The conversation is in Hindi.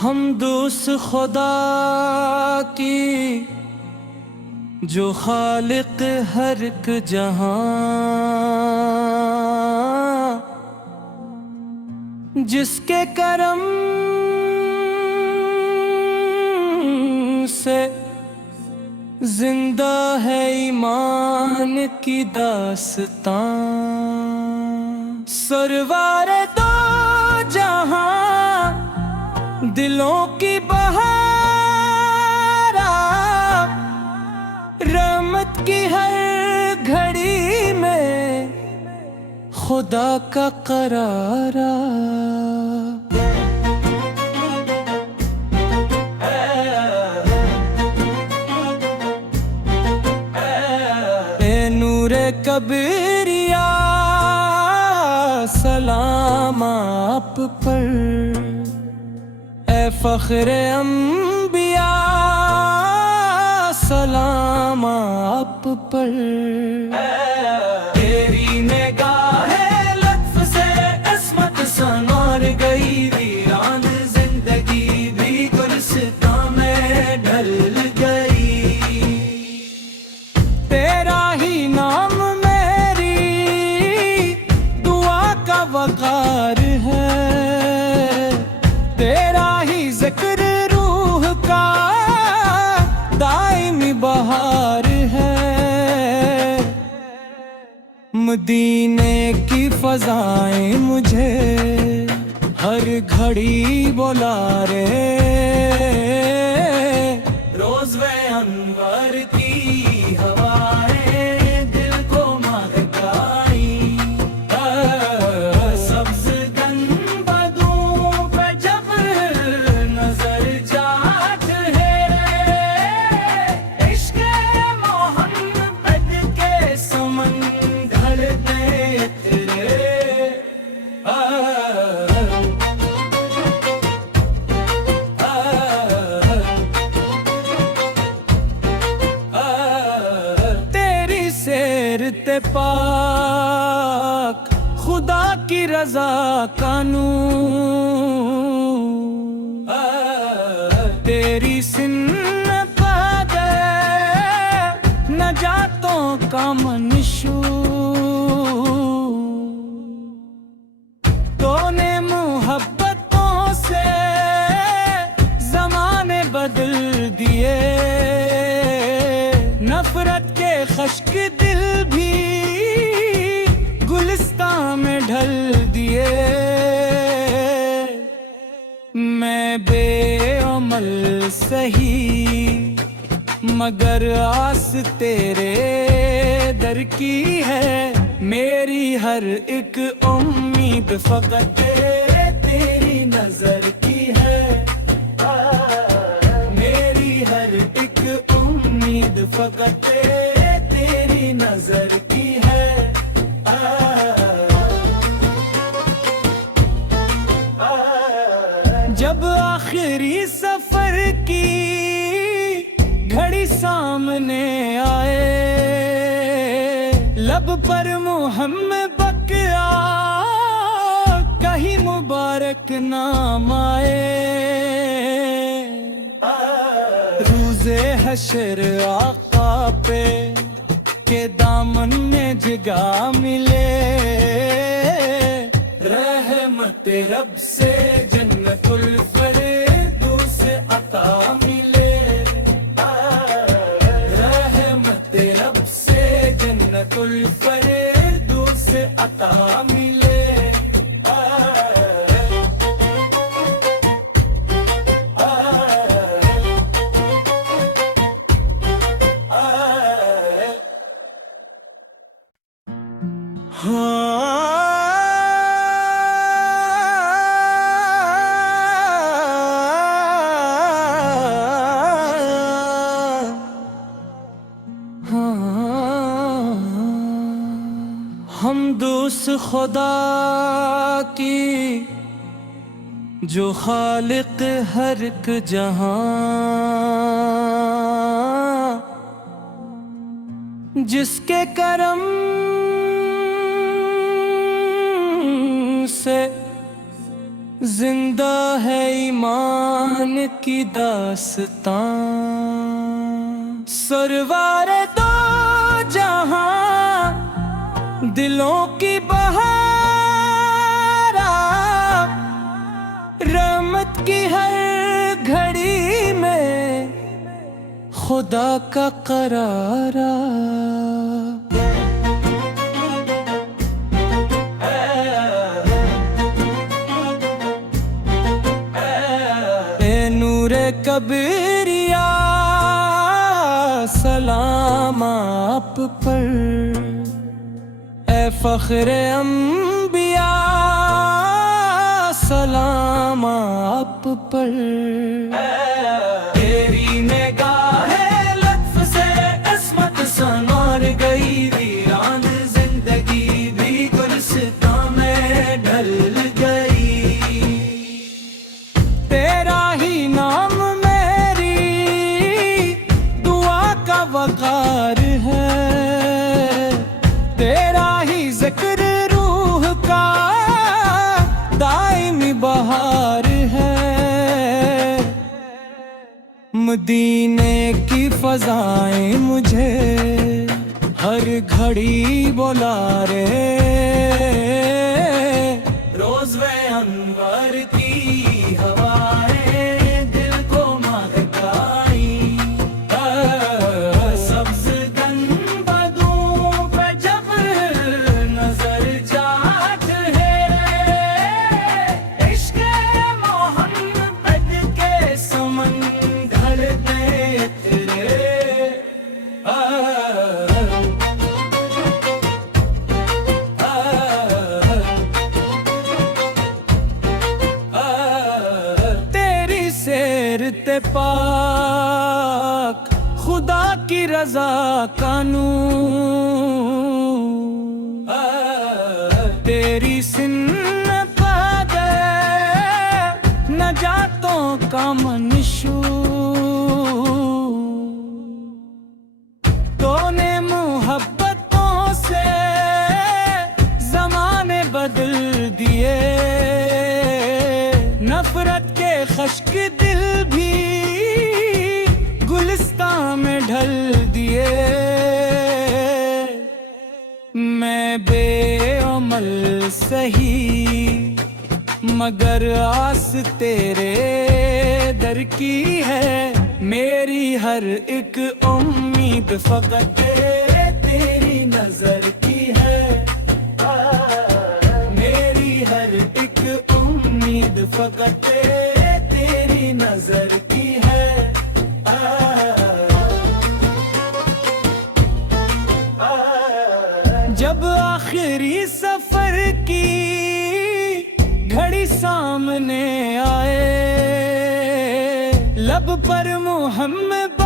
हम दोस्त खुदा की जो खालिक हर एक जहां, जिसके करम से जिंदा है ईमान की दास्तां। सरवारे दो जहां दिलों की बहारा, रहमत की हर घड़ी में खुदा का करारा। ए नूरे कबरिया सलाम आप पर, फ़ख्रे अंबिया सलाम आप पर। तेरी निगाहे लत्फ से किस्मत संवार गई, वीरान जिंदगी भी गुलिस्तां में ढल गई। तेरा ही नाम मेरी दुआ का वकार है, तेरा ही जिक्र रूह का दायमी बहार है। मदीने की फजाएं मुझे हर घड़ी बुला रे, रोज वे अनवर की हवाएं दिल को महकाई। सब्ज गंबदों पे जब नजर जात है, इश्क मोहम्मद के समंदर में उतरे। तेरी सेरते पाक खुदा की रजा का नूर, तेरी सिन्नत नजातों का मंशूर। तूने मोहब्बतों से जमाने बदल दिए, नफरत के खश्क दिल भी गुलिस्तां में ढल दिए। मैं बेअमल सही मगर आस तेरे दर की है, मेरी हर एक उम्मीद फकत तेरी नजर की है। मेरी हर एक उम्मीद फकत तेरी नजर की है। जब आखिरी सफर की घड़ी सामने आए, लब पर मुहम्मद बकिया कहीं मुबारक नाम आए। रूज़े हशर आका पे के दामन में जगह मिले, रहमत रब से जन्नतुल फिरदौस अता मिले। रहमत रब से जन्नतुल फिरदौस अता मिले। हम दोस्त खुदा की जो खालिक हर एक जहां, जिसके करम से जिंदा है ईमान की दास्तां। सरवारे दो जहां, दिलों की बहारा, रहमत की हर घड़ी में खुदा का करारा। नूरे कबीरिया सलाम आप पर, ए फख्रे अंबिया सलाम आप पर। तेरी निगाहे लत्फ से इसमत संवार गई, वीरान जिंदगी भी गुलिस्तां में ढल गई। तेरा ही नाम मेरी दुआ का वकार है, तेरा ही जिक्र रूह का दायमी बहार है। मदीने की फजाएं मुझे हर घड़ी बुला रे, रोज वे अनवर की हवाएं दिल को महकाई। सब्ज गंबदों पे जब नजर जात है, इश्क मोहम्मद के समंदर में तेरे। तेरी सेरते पाक खुदा की रजा का नूर, तेरी सिन्नत दे नजातों का मंशूर। तूने मोहब्बतों से जमाने बदल दिए, नफरत के खश्क दिल भी गुलिस्तां में ढल दिए। मैं बेअमल सही मगर आस तेरे दर की है, मेरी हर एक उम्मीद फकत तेरी नजर की है। मेरी हर एक उम्मीद फकत तेरी नजर की है। जब आखिरी सफर की घड़ी सामने आए, लब पर मुहम्मद